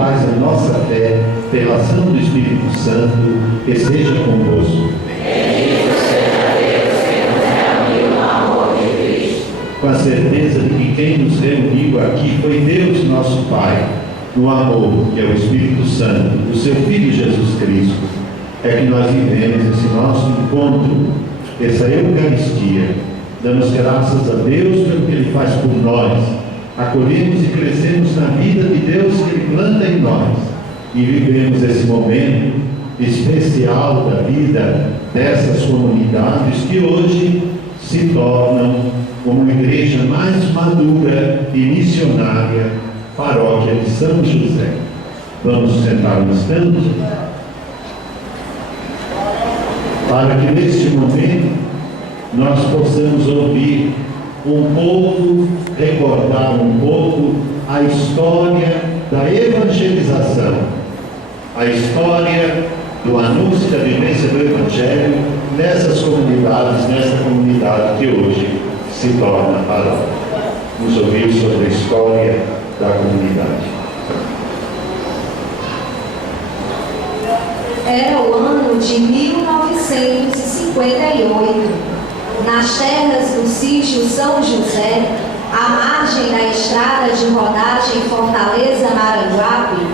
revivais a nossa fé pela ação do Espírito Santo, que esteja convosco. Bendito seja Deus que nos reuniu no amor de Cristo. Com a certeza de que quem nos reuniu aqui foi Deus nosso Pai, no amor, que é o Espírito Santo, do seu Filho Jesus Cristo, é que nós vivemos esse nosso encontro, essa Eucaristia. Damos graças a Deus pelo que Ele faz por nós, acolhemos e crescemos na vida de Deus que Ele planta em nós, e vivemos esse momento especial da vida dessas comunidades que hoje se tornam uma igreja mais madura e missionária, paróquia de São José. Vamos sentar um instante para que neste momento nós possamos ouvir um pouco, recordar um pouco a história da evangelização, a história do anúncio da vivência do Evangelho nessas comunidades, nessa comunidade que hoje se torna paróquia. Vamos ouvir sobre a história da comunidade. Era o ano de 1958. Nas terras do sítio São José, à margem da estrada de rodagem Fortaleza-Maranguape,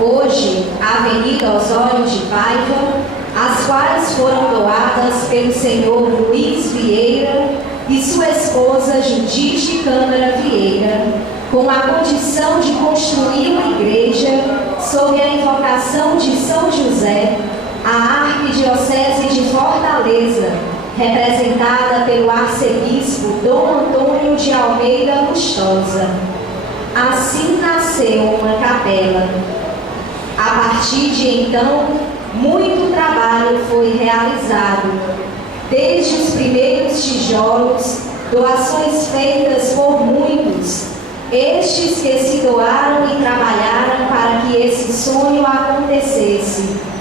hoje Avenida Osório de Paiva, as quais foram doadas pelo senhor Luiz Vieira e sua esposa Judite Câmara Vieira, com a condição de construir uma igreja sob a invocação de São José, a Arquidiocese de Fortaleza, representada pelo arcebispo Dom Antônio de Almeida Lustosa. Assim nasceu uma capela. A partir de então, muito trabalho foi realizado, desde os primeiros tijolos, doações feitas por muitos, estes que se doaram e trabalharam para que esse sonho acontecesse.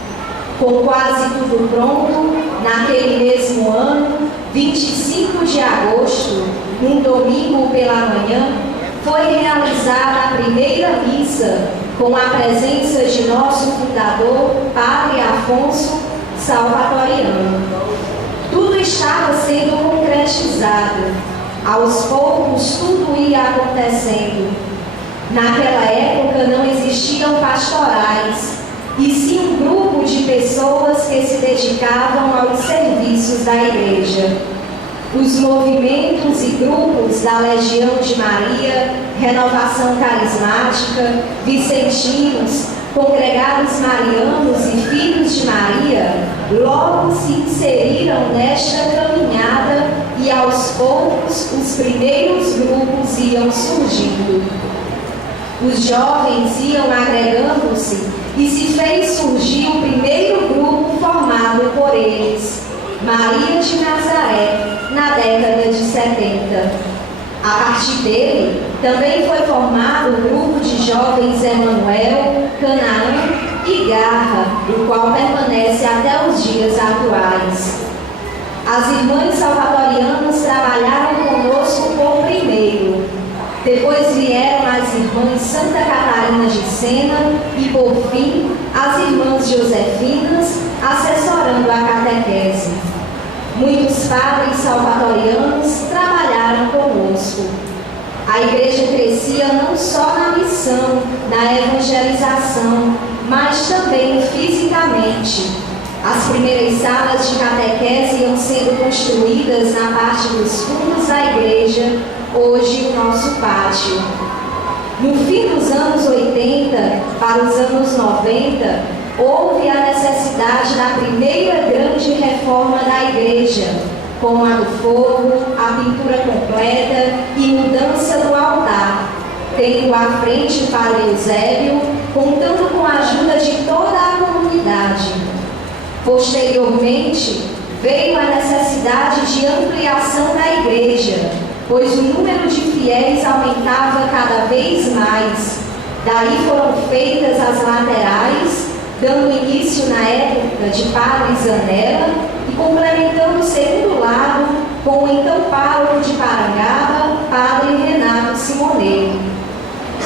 Com quase tudo pronto, naquele mesmo ano, 25 de agosto, num domingo pela manhã, foi realizada a primeira missa com a presença de nosso fundador, Padre Afonso Salvatoriano. Tudo estava sendo concretizado. Aos poucos, tudo ia acontecendo. Naquela época não existiam pastorais, e sim um grupo de pessoas que se dedicavam aos serviços da igreja. Os movimentos e grupos da Legião de Maria, Renovação Carismática, Vicentinos, Congregados Marianos e Filhos de Maria, logo se inseriram nesta caminhada e aos poucos os primeiros grupos iam surgindo. Os jovens iam agregando-se e se fez surgir o primeiro grupo formado por eles, Maria de Nazaré, na década de 70. A partir dele, também foi formado o grupo de jovens Emanuel, Canaã e Garra, o qual permanece até os dias atuais. As irmãs salvatorianas trabalharam conosco por primeiro. Depois vieram as irmãs Santa Catarina de Sena e, por fim, as irmãs Josefinas, assessorando a catequese. Muitos padres salvatorianos trabalharam conosco. A igreja crescia não só na missão, na evangelização, mas também fisicamente. As primeiras salas de catequese iam sendo construídas na parte dos fundos da igreja, hoje o nosso pátio. No fim dos anos 80 para os anos 90, houve a necessidade da primeira grande reforma da igreja, como a do fogo, a pintura completa e mudança do altar, tendo à frente o Padre Eusébio, contando com a ajuda de toda a comunidade. Posteriormente, veio a necessidade de ampliação da igreja, pois o número de fiéis aumentava cada vez mais. Daí foram feitas as laterais, dando início na época de Padre Zanella e complementando o segundo lado com o então pároco de Parangaba, Padre Renato Simoneiro.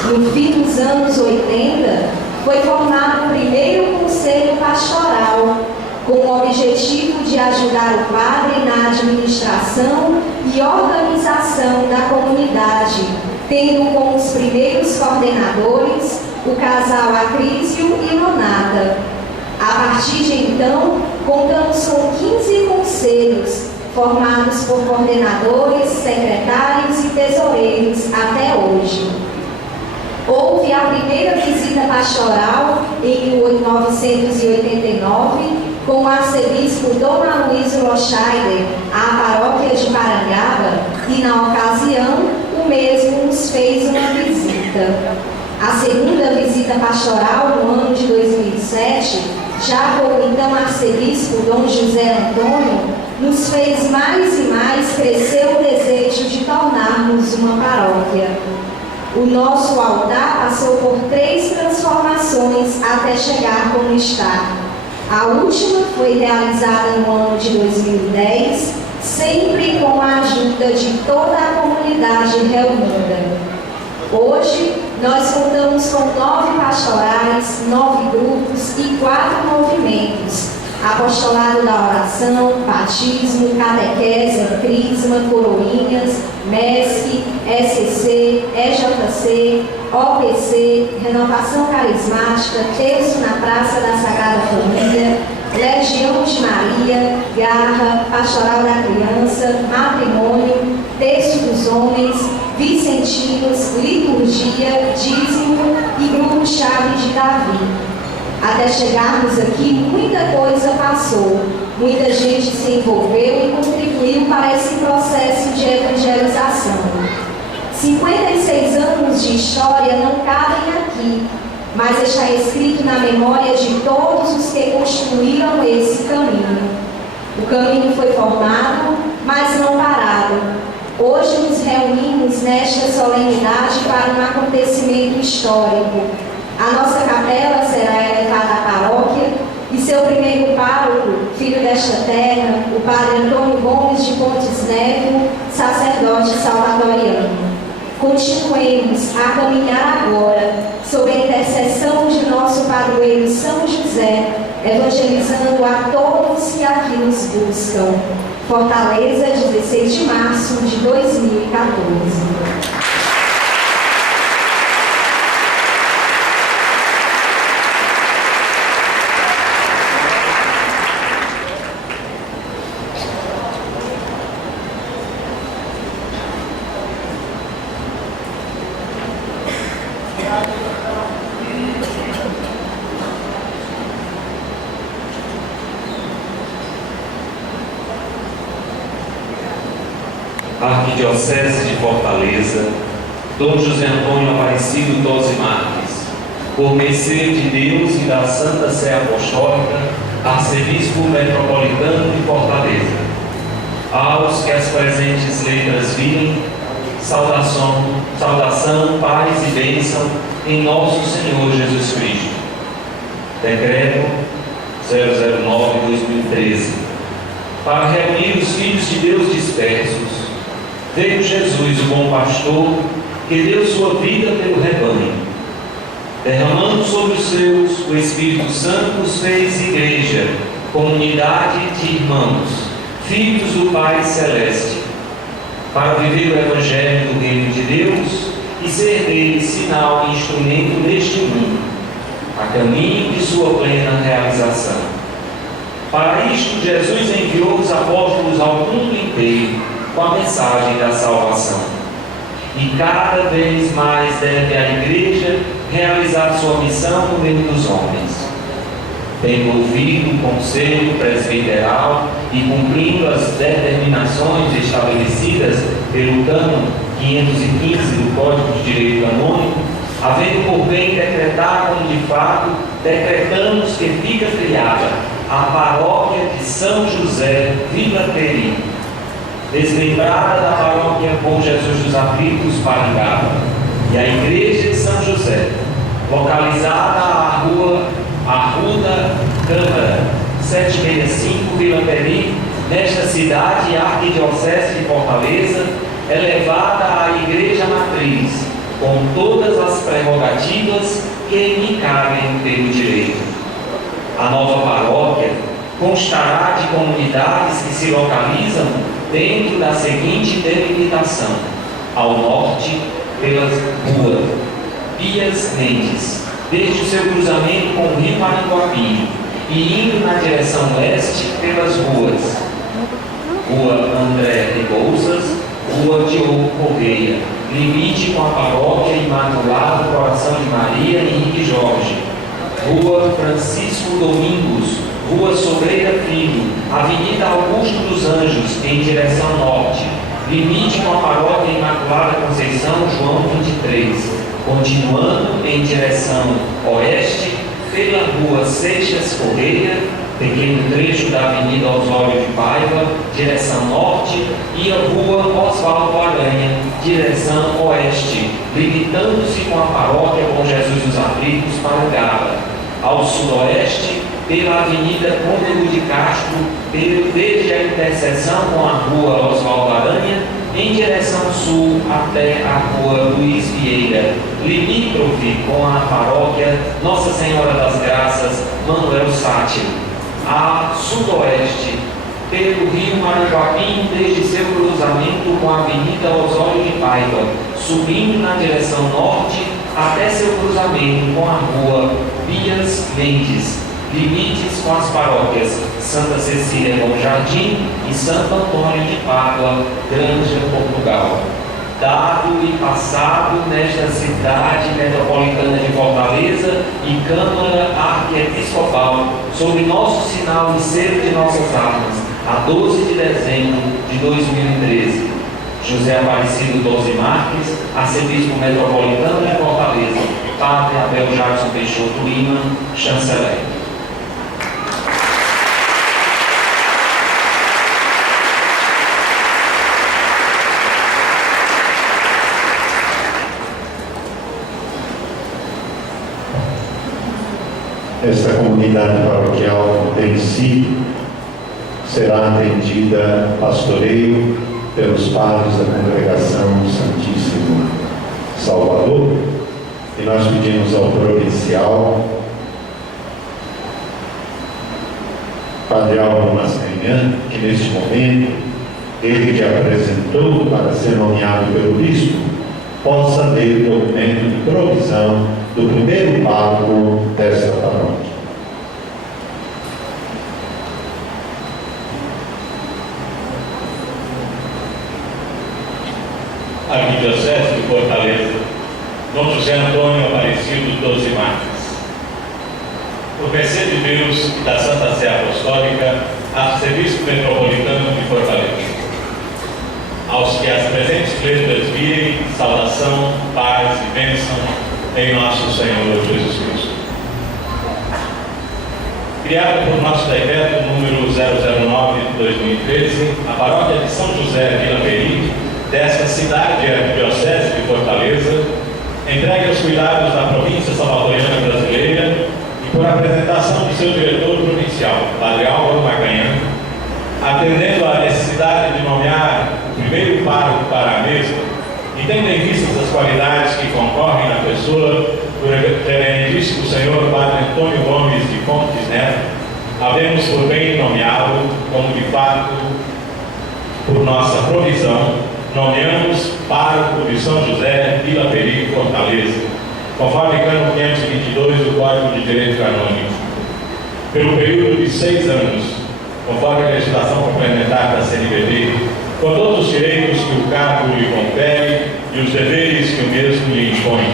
No fim dos anos 80, foi formado o primeiro Conselho Pastoral, com o objetivo de ajudar o padre na administração e organização da comunidade, tendo como os primeiros coordenadores o casal Acrísio e Nonata. A partir de então, contamos com 15 conselhos, formados por coordenadores, secretários e tesoureiros até hoje. Houve a primeira visita pastoral em 1989, com o arcebispo Dom Aloysio Loscheider à paróquia de Parangaba, e na ocasião o mesmo nos fez uma visita. A segunda visita pastoral, no ano de 2007, já com o então arcebispo Dom José Antônio, nos fez mais e mais crescer o desejo de tornarmos uma paróquia. O nosso altar passou por 3 transformações até chegar como está. A última foi realizada no ano de 2010, sempre com a ajuda de toda a comunidade reunida. Hoje, nós contamos com 9 pastorais, 9 grupos e 4 movimentos: apostolado da oração, batismo, catequese, crisma, coroinhas, MESC, SCC, EJC, OPC, renovação carismática, terço na Praça da Sagrada Família, Legião de Maria, Garra, Pastoral da Criança, Matrimônio, Terço dos Homens, Vicentinos, Liturgia, Dízimo e Grupo Chave de Davi. Até chegarmos aqui, muita coisa passou, muita gente se envolveu e contribuiu para esse processo de evangelização. 56 anos de história não cabem aqui, mas está escrito na memória de todos os que construíram esse caminho. O caminho foi formado, mas não parado. Hoje nos reunimos nesta solenidade para um acontecimento histórico. A nossa capela será elevada à paróquia e seu primeiro pároco, filho desta terra, o padre Antônio Gomes de Pontes Neto, sacerdote salvadoriano. Continuemos a caminhar agora, sob a intercessão de nosso padroeiro São José, evangelizando a todos que aqui nos buscam. Fortaleza, 16 de março de 2014. Arquidiocese de Fortaleza, Dom José Antônio Aparecido Tosi Marques, por mercê de Deus e da Santa Sé Apostólica, Arcebispo Metropolitano de Fortaleza. Aos que as presentes letras virem, saudação, paz e bênção em nosso Senhor Jesus Cristo. Decreto 009/2013. Para reunir os filhos de Deus dispersos, veio Jesus, o bom pastor, que deu sua vida pelo rebanho. Derramando sobre os seus, o Espírito Santo os fez igreja, comunidade de irmãos, filhos do Pai Celeste, para viver o Evangelho do Reino de Deus e ser dele sinal e instrumento neste mundo, a caminho de sua plena realização. Para isto, Jesus enviou os apóstolos ao mundo inteiro, com a mensagem da salvação. E cada vez mais deve a Igreja realizar sua missão no meio dos homens, tendo ouvido o conselho presbiteral e cumprindo as determinações estabelecidas pelo Cânon 515 do Código de Direito Canônico, havendo por bem decretar como de fato decretamos que fica criada a paróquia de São José, Vila Peri, desmembrada da paróquia Bom Jesus dos Aflitos, Parangaba, e a Igreja de São José, localizada à rua Arruda Câmara, 765, Vila Peri, nesta cidade e arquidiocese de Fortaleza, elevada à Igreja Matriz, com todas as prerrogativas que lhe cabem A nova paróquia constará de comunidades que se localizam dentro da seguinte delimitação: ao norte, pelas ruas Pias Mendes, desde o seu cruzamento com o rio Maranguape, e indo na direção leste pelas ruas Rua André Rebouças, Rua Diogo Correia, limite com a paróquia Imaculado Coração de Maria Henrique Jorge, Rua Francisco Domingos, Rua Sobreira Filho, Avenida Augusto dos Anjos, em direção norte, limite com a paróquia Imaculada Conceição João 23, continuando em direção oeste pela Rua Seixas Correia, pequeno trecho da Avenida Osório de Paiva, direção norte, e a Rua Osvaldo Aranha, direção oeste, limitando-se com a paróquia Bom Jesus dos Aflitos para Gaba. Ao sudoeste, pela Avenida Cônego de Castro, desde a interseção com a Rua Osvaldo Aranha, em direção sul até a Rua Luiz Vieira, limítrofe com a paróquia Nossa Senhora das Graças, Manuel Sátiro. A sudoeste, pelo rio Maranguape, desde seu cruzamento com a Avenida Osório de Paiva, subindo na direção norte até seu cruzamento com a Rua Pias Mendes, limites com as paróquias Santa Cecília Bom Jardim e Santo Antônio de Pádua, Granja, Portugal. Dado e passado nesta cidade metropolitana de Fortaleza e Câmara Arquiepiscopal, sob nosso sinal e selo de nossas armas, a 12 de dezembro de 2013. José Aparecido Doze Marques, Arcebispo Metropolitano de Fortaleza, Padre Abel Jackson Peixoto Lima, Chanceler. Esta comunidade paroquial em si será atendida pastoreio pelos padres da Congregação Santíssimo Salvador, e nós pedimos ao provincial Padre Álvaro Mascarenhas, que neste momento, ele que apresentou para ser nomeado pelo bispo, possa ler o documento de provisão do primeiro pároco desta paróquia. Arquidiocese de Fortaleza, Dom José Antônio Aparecido Doze Marques. Por mercê de Deus e da Santa Sé Apostólica, Arcebispo Metropolitano de Fortaleza. Aos que as presentes letras virem, saudação, paz e bênção em nosso Senhor Jesus Cristo. Criada por nosso decreto número 009 de 2013, a paróquia de São José Vila Peri, desta cidade arquidiocese de Fortaleza, entregue aos cuidados da província salvadoreana brasileira e por apresentação do seu diretor provincial, Padre Álvaro Macanhã, atendendo à necessidade de nomear o primeiro pároco para a mesma, e tendo em vista as qualidades que concorrem na pessoa do reverendíssimo senhor Padre Antônio Gomes de Fontes Neto, havemos por bem nomeá-lo, como de fato, por nossa provisão, nomeamos pároco de São José Vila Peri, Fortaleza, conforme cano 522 do Código de Direito Canônico, pelo período de 6 anos, conforme a legislação complementar da CNBD, com todos os direitos que o cargo lhe confere e os deveres que o mesmo lhe impõe.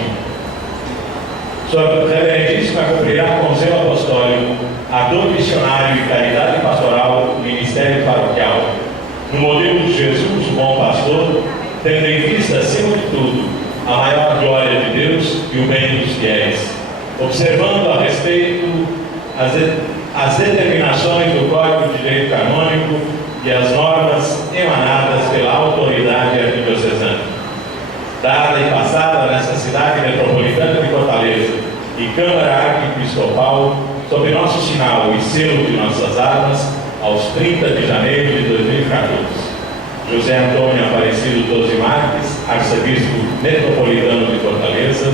Sua Reverendíssima cumprirá com zelo apostólico a dor missionário e caridade pastoral do ministério paroquial, no modelo de Jesus, o bom pastor, tendo em vista, acima de tudo, a maior glória de Deus e o bem dos fiéis, observando a respeito as determinações do Código de Direito Canônico e as normas emanadas pela autoridade arquidiocesana. Dada e passada nessa cidade metropolitana de Fortaleza e Câmara Arquiepiscopal, sob nosso sinal e selo de nossas armas, aos 30 de janeiro de 2014. José Antônio Aparecido Doze Marques, Arcebispo Metropolitano de Fortaleza,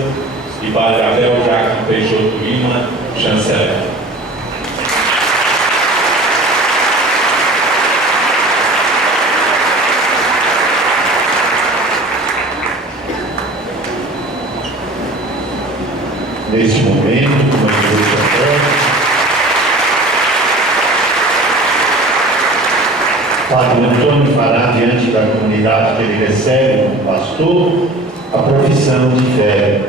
e Padre Abel Jackson Peixoto Lima, Chanceler. Neste momento, como a igreja Padre Antônio fará diante da comunidade que ele recebe como pastor a profissão de fé.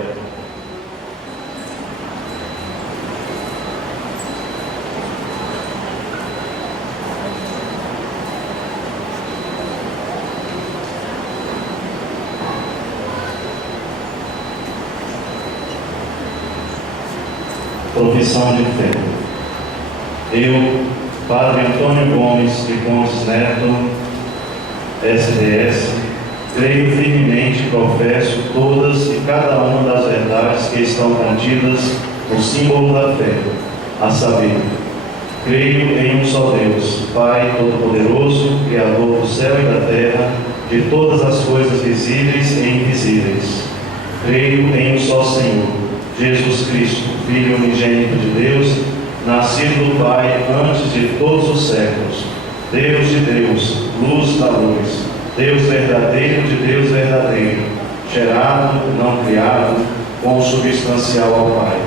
Profissão de fé. Eu, Padre Antônio Gomes de Pontes Neto, SDS, creio firmemente e professo todas e cada uma das verdades que estão contidas no símbolo da fé, a saber, creio em um só Deus, Pai Todo-Poderoso, Criador do céu e da terra, de todas as coisas visíveis e invisíveis. Creio em um só Senhor, Jesus Cristo, Filho unigênito de Deus, nascido do Pai antes de todos os séculos, Deus de Deus, luz da luz, Deus verdadeiro de Deus verdadeiro, gerado, não criado, consubstancial ao Pai.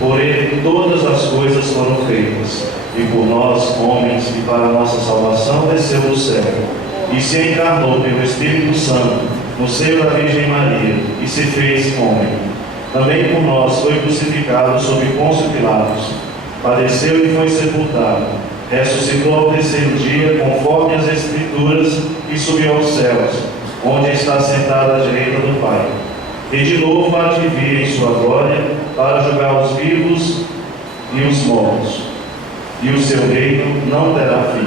Por ele todas as coisas foram feitas, e por nós, homens, e para nossa salvação desceu do céu, e se encarnou pelo Espírito Santo, no seio da Virgem Maria, e se fez homem. Também por nós foi crucificado sob Pôncio Pilatos, padeceu e foi sepultado, ressuscitou ao terceiro dia, conforme as Escrituras, e subiu aos céus, onde está sentado à direita do Pai. E de novo há de vir em sua glória, para julgar os vivos e os mortos, e o seu reino não terá fim.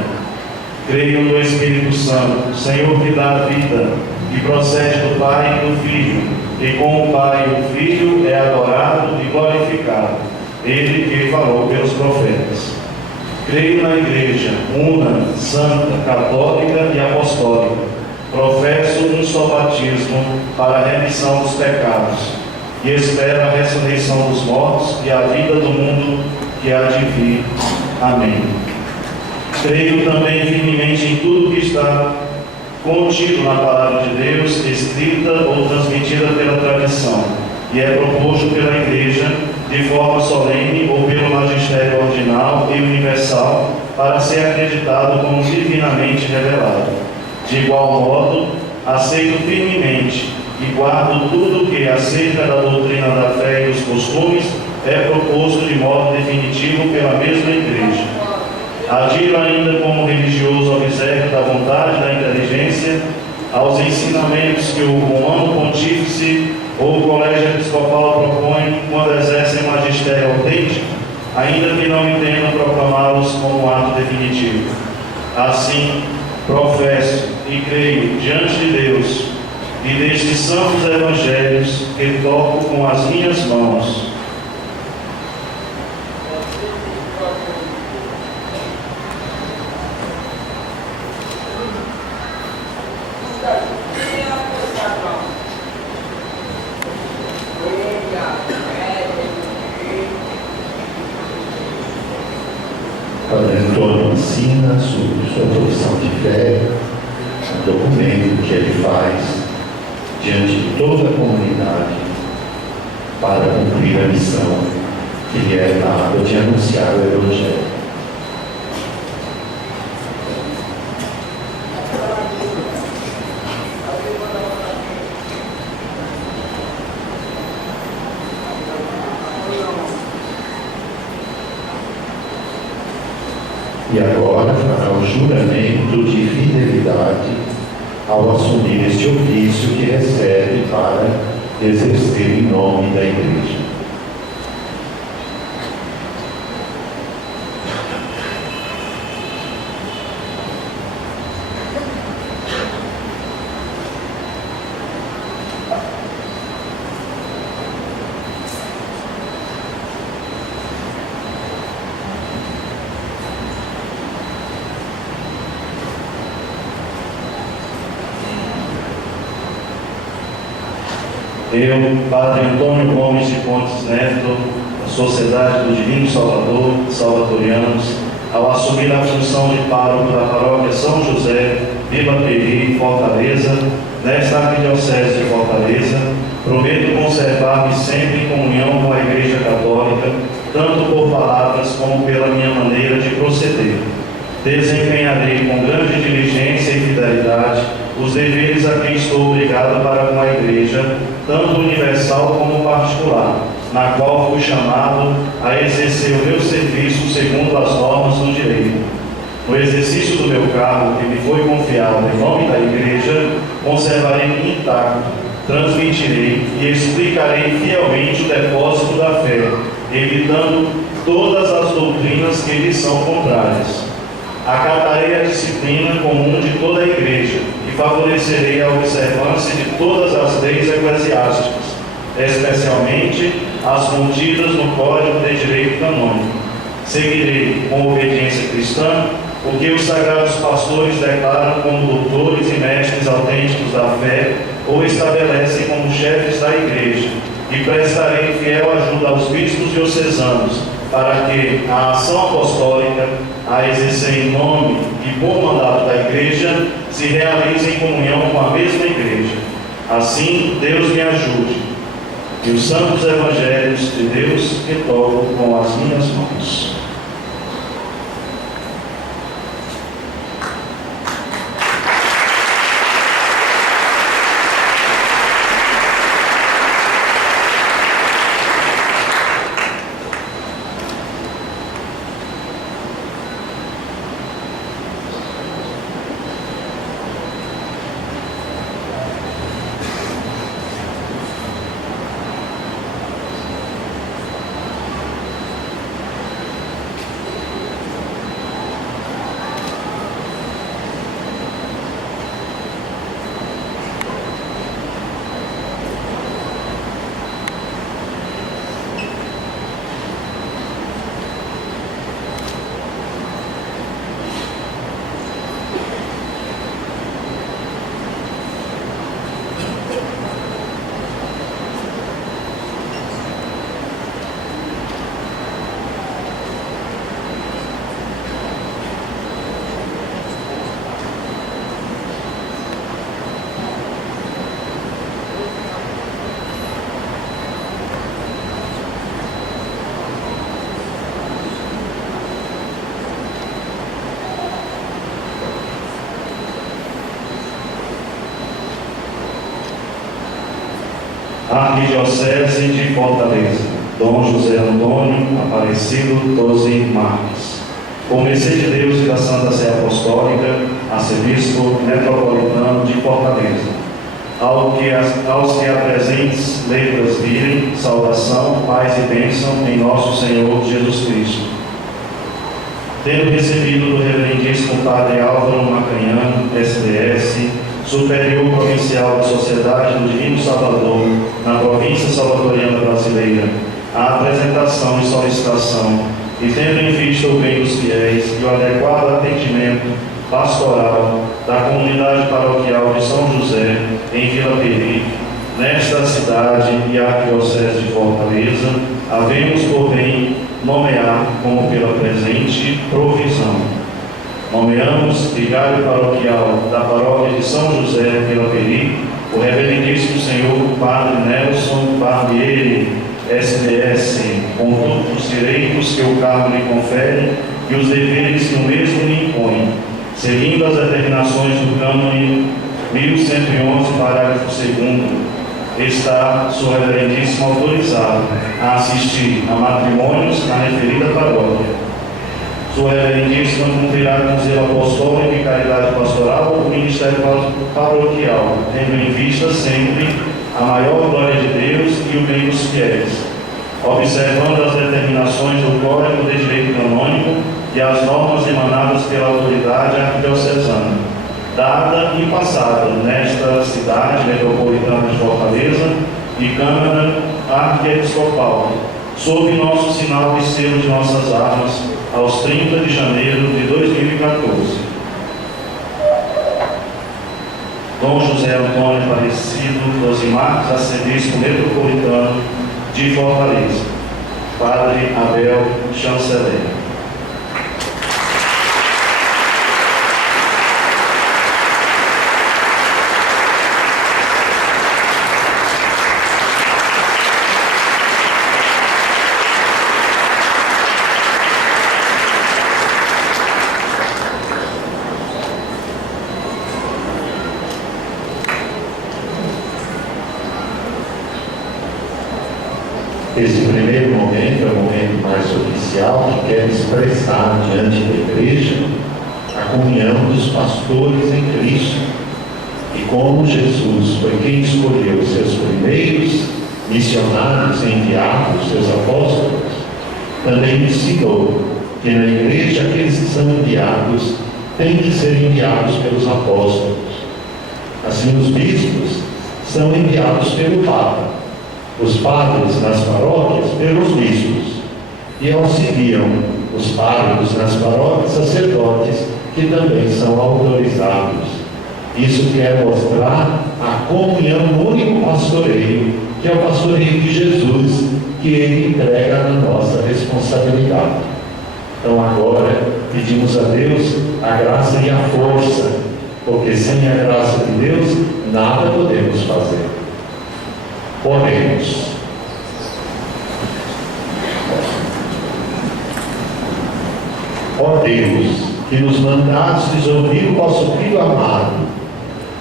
Creio no Espírito Santo, Senhor que dá vida, que procede do Pai e do Filho, e com o Pai e o Filho é adorado e glorificado, ele que falou pelos profetas. Creio na Igreja, una, santa, católica e apostólica. Professo um só batismo para a remissão dos pecados, e espero a ressurreição dos mortos e a vida do mundo que há de vir. Amém. Creio também firmemente em tudo que está contido na Palavra de Deus, escrita ou transmitida pela tradição, e é proposto pela Igreja de forma solene ou pelo magistério ordinal e universal, para ser acreditado como divinamente revelado. De igual modo, aceito firmemente e guardo tudo que, acerca da doutrina da fé e dos costumes, é proposto de modo definitivo pela mesma Igreja. Adiro ainda como religioso observo da vontade e da inteligência aos ensinamentos que o Comando Pontífice ou o Colégio Episcopal propõe quando exercem magistério autêntico, ainda que não entendam proclamá-los como ato definitivo. Assim, professo e creio diante de Deus e destes santos evangelhos que toco com as minhas mãos. Padre Antônio ensina sobre sua profissão de fé, um documento que ele faz diante de toda a comunidade para cumprir a missão que lhe é dada de anunciar o Evangelho. E agora fará o juramento de fidelidade ao assumir este ofício que recebe para exercer em nome da Igreja. Eu, Padre Antônio Gomes de Pontes Neto, da Sociedade do Divino Salvador, Salvatorianos, ao assumir a função de pároco da paróquia São José, Vila Peri, Fortaleza, nesta arquidiocese de Fortaleza, prometo conservar-me sempre em comunhão com a Igreja tanto por palavras como pela minha maneira de proceder. Desempenharei com grande diligência e fidelidade os deveres a que estou obrigado para com a Igreja, tanto universal como particular, na qual fui chamado a exercer o meu serviço segundo as normas do direito. No exercício do meu cargo, que me foi confiado em nome da Igreja, conservarei intacto, transmitirei e explicarei fielmente o depósito da fé, evitando todas as doutrinas que lhe são contrárias. Acatarei a disciplina comum de toda a Igreja e favorecerei a observância de todas as leis eclesiásticas, especialmente as contidas no Código de Direito Canônico. Seguirei, com obediência cristã, o que os sagrados pastores declaram como doutores e mestres autênticos da fé ou estabelecem como chefes da Igreja, e prestarei fiel ajuda aos bispos diocesanos, para que a ação apostólica, a exercer em nome e por mandato da Igreja, se realize em comunhão com a mesma Igreja. Assim, Deus me ajude, e os santos evangelhos de Deus que toco com as minhas mãos. Arquidiocese de Fortaleza, Dom José Antônio Aparecido Tosi Marques. Por mercê de Deus e da Santa Sé Apostólica, Arcebispo Metropolitano de Fortaleza. Aos que apresentes letras virem, saudação, paz e bênção em nosso Senhor Jesus Cristo. Tendo recebido do reverendíssimo Padre Álvaro Macanhã, SDS, Superior Provincial da Sociedade do Divino Salvador, na província salvatoriana brasileira, a apresentação e solicitação, e tendo em vista o bem dos fiéis e o adequado atendimento pastoral da comunidade paroquial de São José, em Vila Peri, nesta cidade e arquidiocese de Fortaleza, havemos por bem nomear como pela presente provisão. Nomeamos vigário paroquial da paróquia de São José, Vila Peri, o reverendíssimo senhor Padre Nelson Barbieri, SDS, com todos os direitos que o cargo lhe confere e os deveres que o mesmo lhe impõe, seguindo as determinações do cânone 1111, parágrafo 2º, está Sua Reverendíssima autorizado a assistir a matrimônios na referida paróquia. Sua Reverendíssima cumprirá com zelo apostólico e caridade pastoral o ministério paroquial, tendo em vista sempre a maior glória de Deus e o bem dos fiéis, observando as determinações do Código de Direito Canônico e as normas emanadas pela autoridade arquidiocesana, dada e passada nesta cidade metropolitana de Fortaleza e Câmara Arquiepiscopal, sob nosso sinal e selo de nossas armas, aos 30 de janeiro de 2014. Dom José Antônio Aparecido Tosi Marques, Arcebispo Metropolitano de Fortaleza. Padre Abel Chanceler. primeiro momento, é o momento mais oficial, que quer expressar diante da igreja a comunhão dos pastores em Cristo. E como Jesus foi quem escolheu os seus primeiros missionários enviados, seus apóstolos, também ensinou que na igreja aqueles que são enviados têm que ser enviados pelos apóstolos. Assim, os bispos são enviados pelo Papa, os padres nas paróquias pelos bispos, e auxiliam os párocos nas paróquias, sacerdotes, que também são autorizados. Isso quer mostrar a comunhão no único pastoreio, que é o pastoreio de Jesus, que Ele entrega na nossa responsabilidade. Então agora pedimos a Deus a graça e a força, porque sem a graça de Deus nada podemos fazer. Oremos. Ó Deus, que nos mandastes ouvir o vosso Filho amado,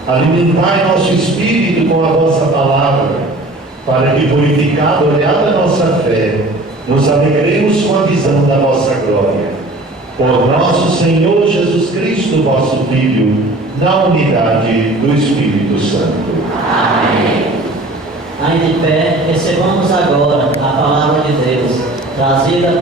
alimentai nosso espírito com a vossa palavra, para que, purificada, olhada a nossa fé, nos alegremos com a visão da vossa glória. Por nosso Senhor Jesus Cristo, vosso Filho, na unidade do Espírito Santo. Amém. Aí de pé, recebamos agora a palavra de Deus, trazida